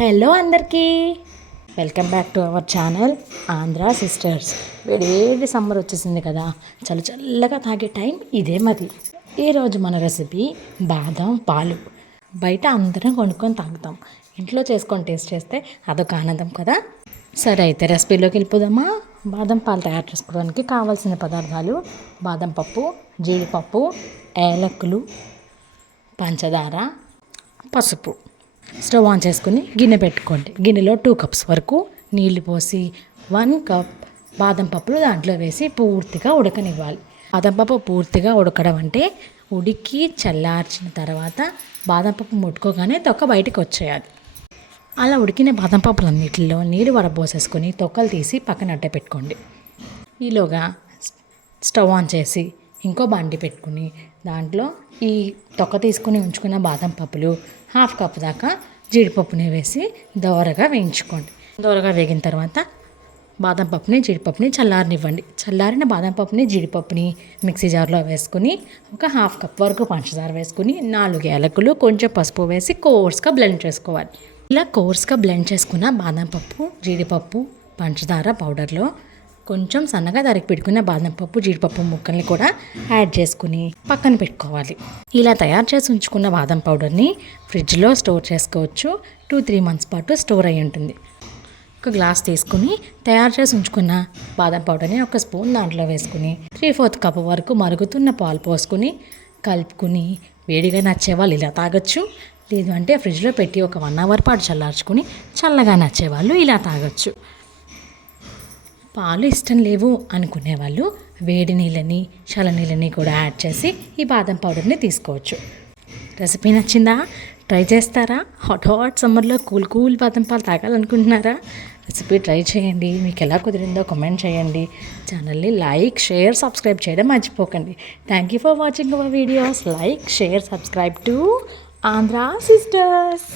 Hello అందరికీ welcome back to our channel Andhra sisters. వేడి summer వచ్చేసింది కదా, చల్లగా తాగే టైం ఇదే మరి. ఈరోజు మన రెసిపీ బాదం పాలు. బయట అందరం కొనుక్కొని తాగుతాం, ఇంట్లో చేసుకొని టేస్ట్ చేస్తే అదొక ఆనందం కదా. సరే అయితే రెసిపీలోకి వెళ్ళిపోదామా. బాదం పాలు తయారు చేసుకోవడానికి కావాల్సిన పదార్థాలు: బాదం పప్పు, జీడిపప్పు, ఏలక్కులు, పంచదార, పసుపు. స్టవ్ ఆన్ చేసుకుని గిన్నె పెట్టుకోండి. గిన్నెలో 2 కప్స్ వరకు నీళ్లు పోసి 1 కప్ బాదం పప్పులు దాంట్లో వేసి పూర్తిగా ఉడకనివ్వాలి. బాదం పప్పు పూర్తిగా ఉడకడం అంటే ఉడికి చల్లార్చిన తర్వాత బాదం పప్పు ముట్టుకోగానే తొక్క బయటికి వచ్చేయాలి. అలా ఉడికిన బాదం పప్పులన్నిటిలో నీళ్ళు వడబోసేసుకొని తొక్కలు తీసి పక్కన అట్టే పెట్టుకోండి. ఈలోగా స్టవ్ ఆన్ చేసి ఇంకో బండి పెట్టుకుని దాంట్లో ఈ తొక్క తీసుకుని ఉంచుకున్న బాదం పప్పులు 1/2 కప్ దాకా జీడిపప్పుని వేసి దోరగా వేయించుకోండి. దోరగా వేగిన తర్వాత బాదం పప్పుని జీడిపప్పుని చల్లారనివ్వండి. చల్లారిన బాదం పప్పుని జీడిపప్పుని మిక్సీ జార్లో వేసుకుని ఒక 1/2 కప్ వరకు పంచదార వేసుకుని 4 యాలకులు కొంచెం పసుపు వేసి కోర్స్గా బ్లెండ్ చేసుకోవాలి. ఇలా కోర్స్గా బ్లెండ్ చేసుకున్న బాదం పప్పు, జీడిపప్పు, పంచదార పౌడర్లో కొంచెం సన్నగా తరిగి పెట్టుకున్న బాదం పప్పు, జీడిపప్పు ముక్కల్ని కూడా యాడ్ చేసుకుని పక్కన పెట్టుకోవాలి. ఇలా తయారు చేసి ఉంచుకున్న బాదం పౌడర్ని ఫ్రిడ్జ్లో స్టోర్ చేసుకోవచ్చు. 2-3 మంత్స్ పాటు స్టోర్ అయి ఉంటుంది. ఒక గ్లాస్ తీసుకుని తయారు చేసి ఉంచుకున్న బాదం పౌడర్ని 1 స్పూన్ దాంట్లో వేసుకుని 3/4 కప్ వరకు మరుగుతున్న పాలు పోసుకుని కలుపుకుని వేడిగా నచ్చేవాళ్ళు ఇలా తాగొచ్చు. లేదు అంటే ఫ్రిడ్జ్లో పెట్టి ఒక 1 అవర్ పాటు చల్లార్చుకుని చల్లగా నచ్చేవాళ్ళు ఇలా తాగొచ్చు. పాలు ఇష్టం లేవు అనుకునేవాళ్ళు వేడి నీళ్ళని, చల్లనీళ్ళని కూడా యాడ్ చేసి ఈ బాదం పౌడర్ని తీసుకోవచ్చు. రెసిపీ నచ్చిందా? ట్రై చేస్తారా? హాట్ సమ్మర్లో కూల్ బాదం పాలు తాగాలనుకుంటున్నారా? రెసిపీ ట్రై చేయండి. మీకు ఎలా కుదిరిందో కామెంట్ చేయండి. ఛానల్ని లైక్, షేర్, సబ్స్క్రైబ్ చేయడం మర్చిపోకండి. Thank you for watching our videos. Like, share, subscribe to Andhra sisters.